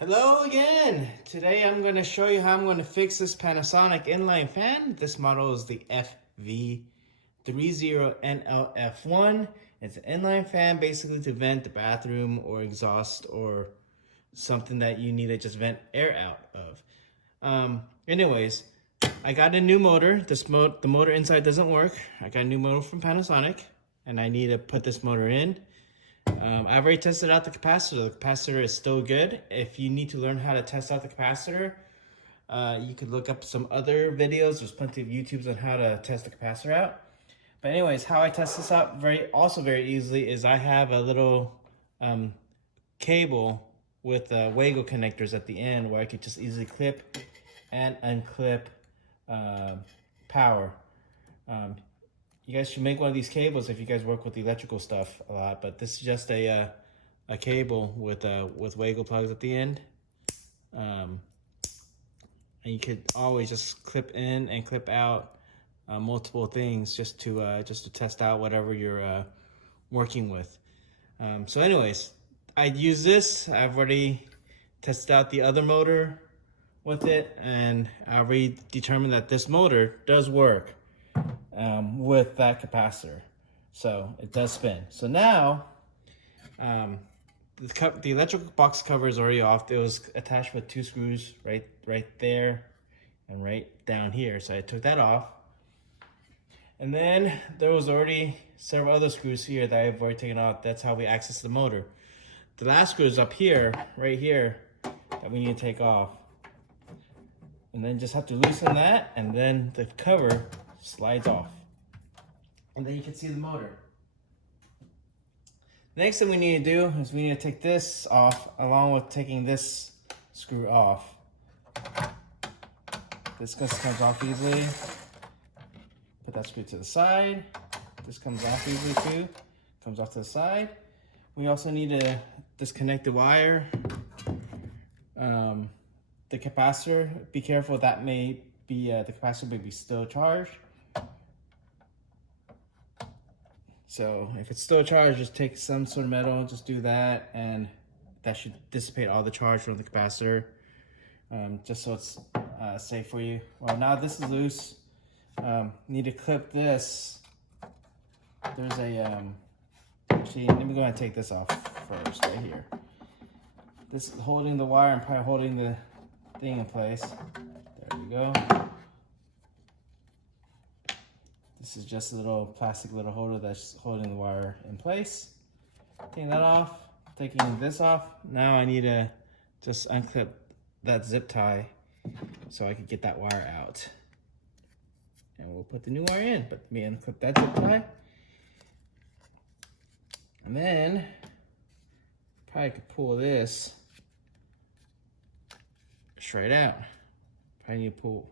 Hello again! Today I'm going to show you how I'm going to fix this Panasonic inline fan. This model is the FV-30NLF1. It's an inline fan basically to vent the bathroom or exhaust or something that you need to just vent air out of. Anyways, I got a new motor. The motor inside doesn't work. I got a new motor from Panasonic and I need to put this motor in. I've already tested out the capacitor. The capacitor is still good. If you need to learn how to test out the capacitor, you could look up some other videos. There's plenty of YouTubes on how to test the capacitor out. But anyways, how I test this out very easily is I have a little cable with Wago connectors at the end where I could just easily clip and unclip power. You guys should make one of these cables if you guys work with the electrical stuff a lot, but this is just a cable with Wago plugs at the end. And you could always just clip in and clip out multiple things just to test out whatever you're working with. So anyways, I use this. I've already tested out the other motor with it, and I already determined that this motor does work with that capacitor, so it does spin. So now the electrical box cover is already off. It was attached with two screws right there and right down here, so I took that off. And then there was already several other screws here that I've already taken off. That's how we access the motor. The last screw is up here, right here, that we need to take off. And then just have to loosen that, and then the cover slides off. And then you can see the motor. The next thing we need to do is we need to take this off along with taking this screw off. This just comes off easily. Put that screw to the side. This comes off easily too. Comes off to the side. We also need to disconnect the wire. The capacitor, be careful, that may be, the capacitor may be still charged. So if it's still charged, just take some sort of metal, just do that, and that should dissipate all the charge from the capacitor, just so it's safe for you. Well, now this is loose. Need to clip this. There's a, actually, let me go ahead and take this off first, right here. This is holding the wire and probably holding the thing in place. There we go. This is just a little plastic little holder that's holding the wire in place. Taking that off, taking this off. Now I need to just unclip that zip tie so I can get that wire out. And we'll put the new wire in, but let me unclip that zip tie. And then probably could pull this straight out. Probably need to pull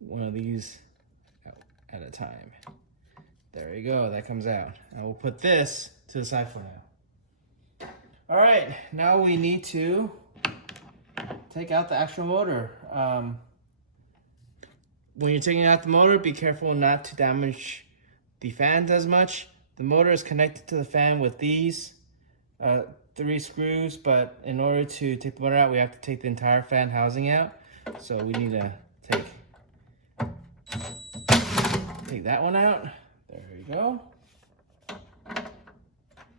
one of these out at a time. There you go, that comes out. And we'll put this to the side for now. All right, now we need to take out the actual motor. When you're taking out the motor, be careful not to damage the fans as much. The motor is connected to the fan with these 3 screws, but in order to take the motor out, we have to take the entire fan housing out. So we need to take that one out. There we go.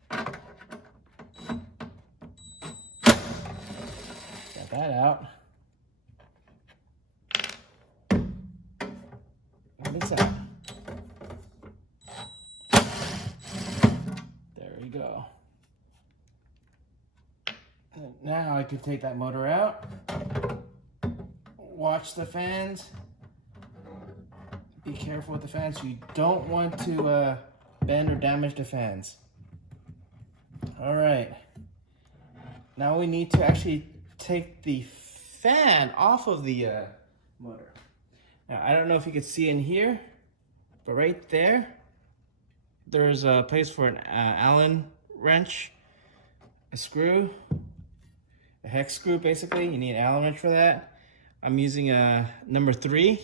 Got that out. This out. There we go. And now I can take that motor out. Watch the fans. Be careful with the fans. You don't want to bend or damage the fans. All right. Now we need to actually take the fan off of the motor. Now, I don't know if you can see in here, but right there, there's a place for an Allen wrench, a screw, a hex screw basically. You need an Allen wrench for that. I'm using a number 3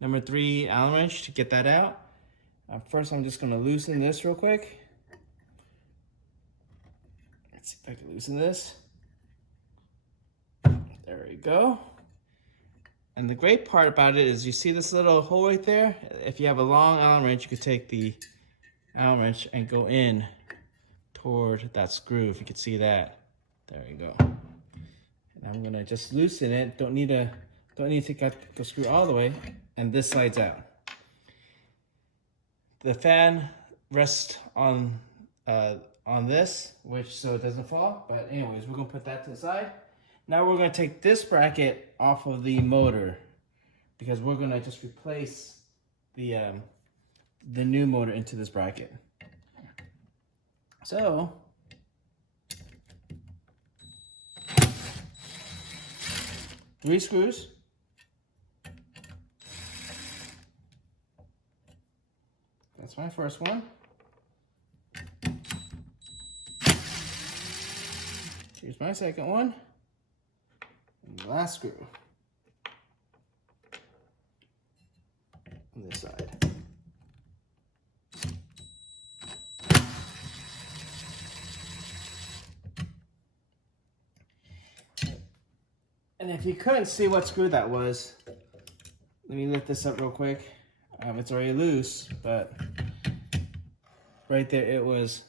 Allen wrench to get that out. First, I'm just gonna loosen this real quick. Let's see if I can loosen this. There we go. And the great part about it is you see this little hole right there? If you have a long Allen wrench, you could take the Allen wrench and go in toward that screw, if you could see that. There you go. And I'm gonna just loosen it. Don't need to take out the screw all the way, and this slides out. The fan rests on this, so it doesn't fall. But anyways, we're gonna put that to the side. Now we're gonna take this bracket off of the motor because we're gonna just replace the new motor into this bracket. So three screws. That's my first one. Here's my second one. And the last screw on this side. And if you couldn't see what screw that was, let me lift this up real quick. It's already loose, but right there it was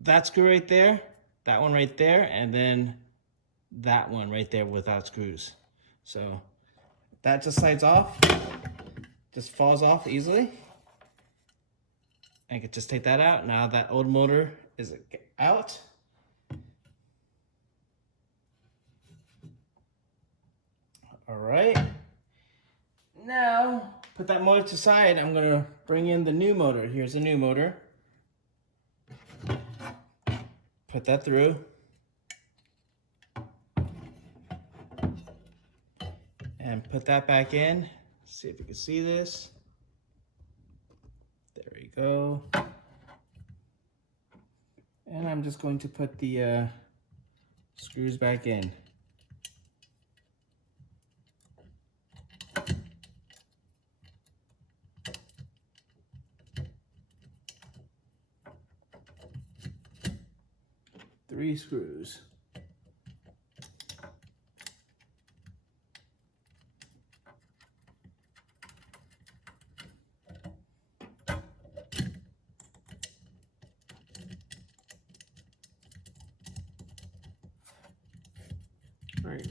that screw right there, that one right there, and then that one right there without screws. So that just slides off, just falls off easily. I could just take that out. Now that old motor is out. All right. Now, put that motor to the side. I'm gonna bring in the new motor. Here's the new motor. Put that through. And put that back in. See if you can see this. There we go. And I'm just going to put the screws back in. Three screws. All right,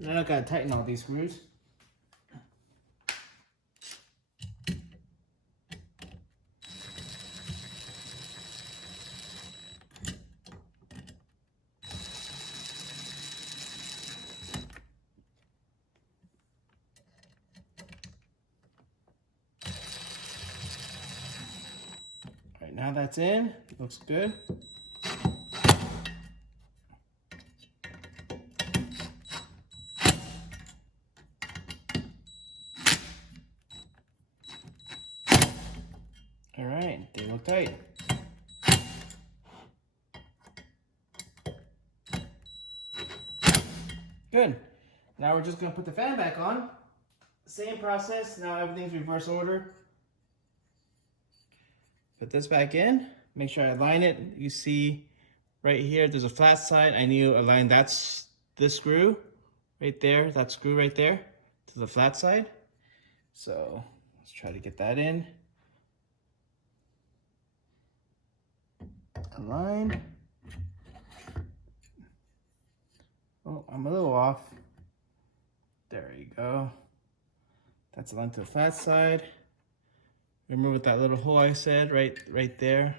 now I gotta tighten all these screws. Now that's in, looks good. All right, they look tight. Good. Now we're just gonna put the fan back on. Same process, now everything's reverse order. Put this back in, make sure I align it. You see right here, there's a flat side. I need to align this screw right there, that screw right there to the flat side. So let's try to get that in. Align. Oh, I'm a little off. There you go. That's aligned to the flat side. Remember with that little hole I said, right there.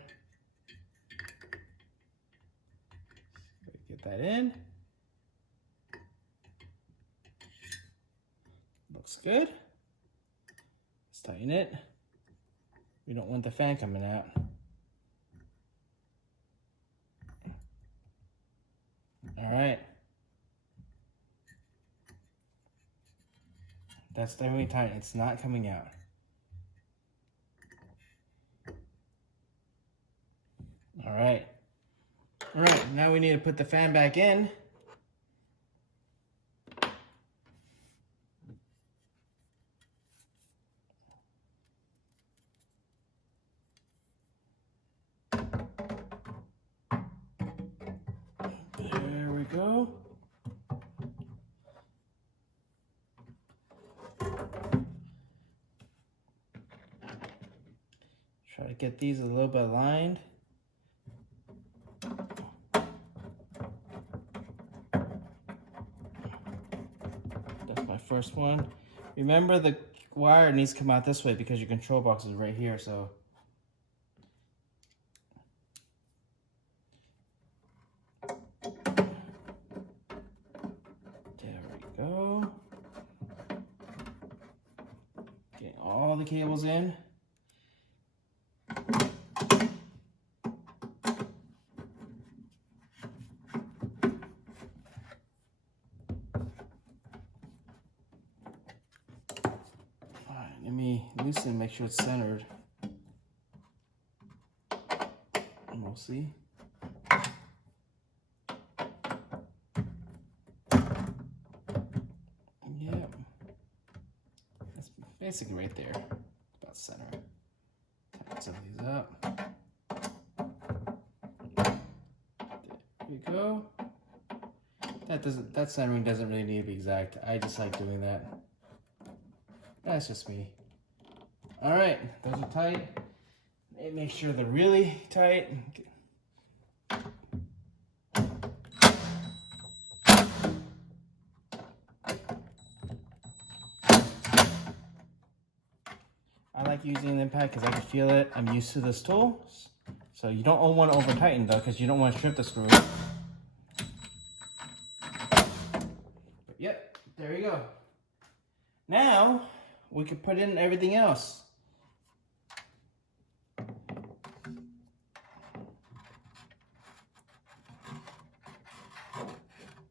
Get that in. Looks good. Let's tighten it. We don't want the fan coming out. All right. That's definitely tight. It's not coming out. All right. All right, now we need to put the fan back in. There we go. get these a little bit aligned. That's my first one. Remember, the wire needs to come out this way because your control box is right here, so. There we go. Getting all the cables in. Let me loosen, make sure it's centered. And we'll see. Yep. That's basically right there. About center. Tighten some of these up. There we go. That centering doesn't really need to be exact. I just like doing that. That's just me. All right, those are tight. Make sure they're really tight. I like using an impact because I can feel it. I'm used to this tool. So you don't want to over tighten though, because you don't want to strip the screw. But yep, there you go. Now we can put in everything else.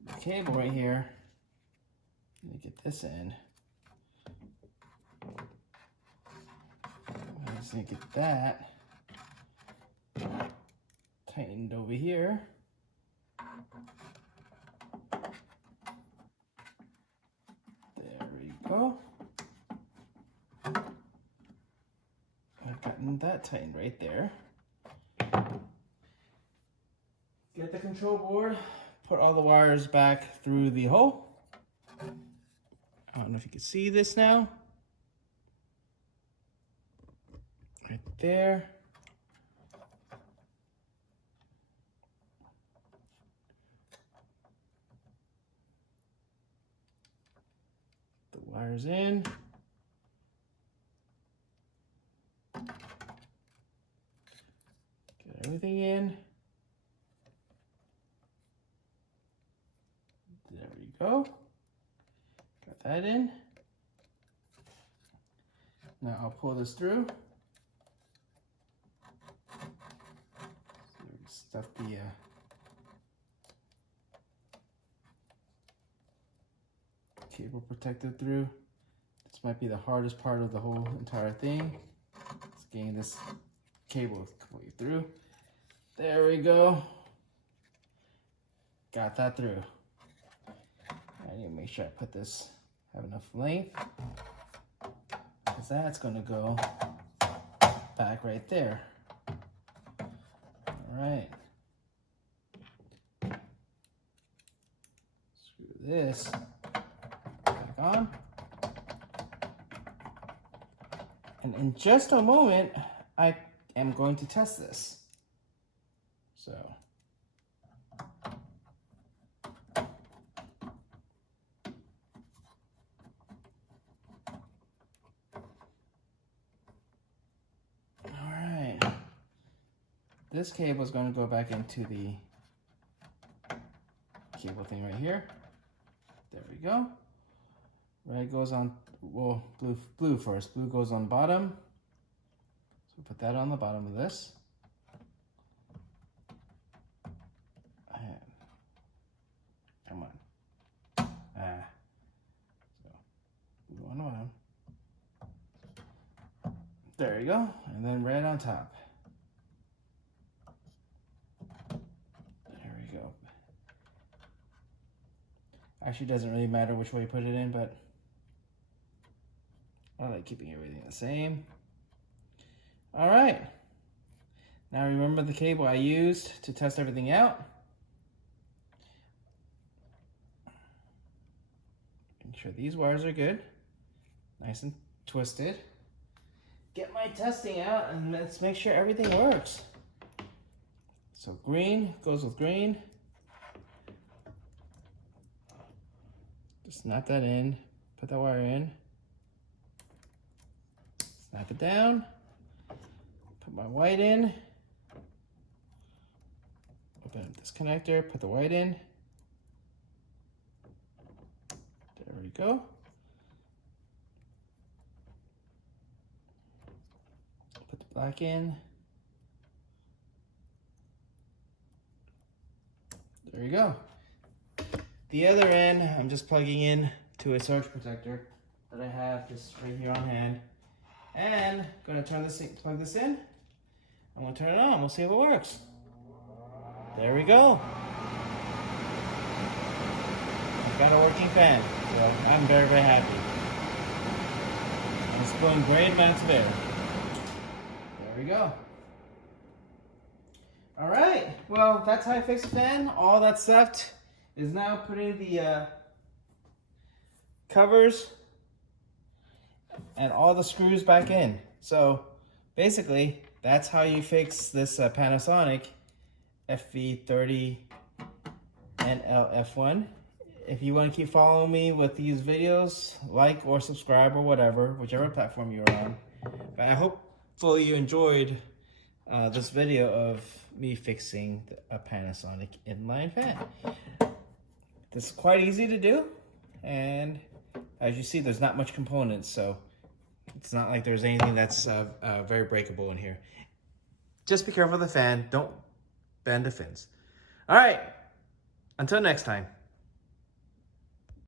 The cable right here. Let me get this in. I just need to get that tightened over here. There we go. I've gotten that tightened right there. Get the control board, put all the wires back through the hole. I don't know if you can see this now. Right there. The wires in. Get everything in. There we go. Got that in. Now I'll pull this through. So stuff the cable protector through. This might be the hardest part of the whole entire thing. It's getting this cable completely through. There we go. Got that through. I need to make sure I put this, have enough length, because that's going to go back right there. All right. Screw this back on. And in just a moment, I am going to test this. So. This cable is going to go back into the cable thing right here. There we go. Red goes on, well, blue first. Blue goes on bottom. So put that on the bottom of this. Come on. So blue on the bottom. There you go. And then red on top. Actually, it doesn't really matter which way you put it in, but I like keeping everything the same. All right. Now remember the cable I used to test everything out. Make sure these wires are good, nice and twisted. get my testing out and let's make sure everything works. So green goes with green. Just snap that in, put that wire in, snap it down, put my white in, open up this connector, put the white in. There we go. Put the black in. There we go. The other end, I'm just plugging in to a surge protector that I have just right here on hand. And gonna plug this in. I'm gonna turn it on, we'll see if it works. There we go. I've got a working fan, so I'm very, very happy. And it's blowing great amounts of air. There we go. All right, well, that's how I fix the fan. All that's left is now putting the covers and all the screws back in. So basically, that's how you fix this Panasonic FV-30NLF1. If you want to keep following me with these videos, like or subscribe or whatever, whichever platform you're on. But I hopefully you enjoyed this video of me fixing a Panasonic inline fan. This is quite easy to do, and as you see, there's not much components, so it's not like there's anything that's very breakable in here. Just be careful of the fan, don't bend the fins. All right, until next time.